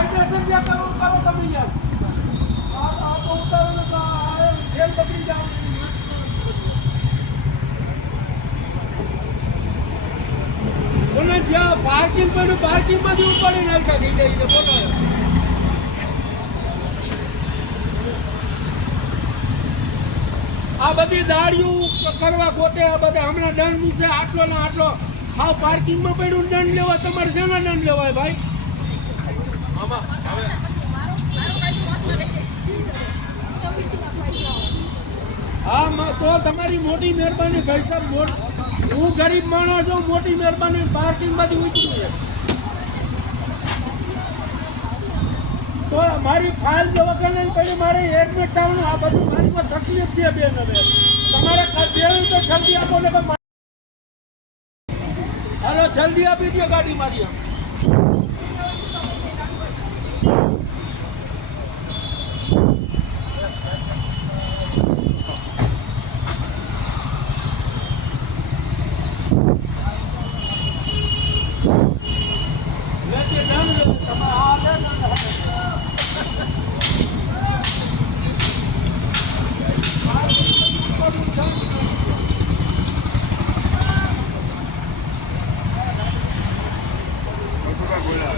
કાયદેસર જે કરવું કરો તમે યાર આ આ તો ઉતારો ને તો આ જેલ પકડી જાવ બોલે જ્યાં પાર્કિંગ પડ્યું પાર્કિંગમાં જ ઉપાડી નાખ્યા થઈ જાય છે બોલો આ બધી દાડીઓ કરવા ખોટે આ બધા હમણાં દંડ મૂકશે આટલો ને આટલો હા પાર્કિંગમાં પડ્યું ને દંડ લેવા તમારે શેના દંડ લેવાય ભાઈ તો તમારી મોટી મહેરબાની ભાઈ સાહેબ હું ગરીબ માણસ છું, મોટી મહેરબાની પાર્કિંગ બધી ઉતર્યું છે તો મારી ફાઇલ જે વગર પડી મારે એડમિટ થવાનું, આ બધું મારી તકલીફ છે બેન હવે. તમારે દેવું તો જલ્દી આપો ને હાલો, જલ્દી આપી દો ગાડી મારી Come on.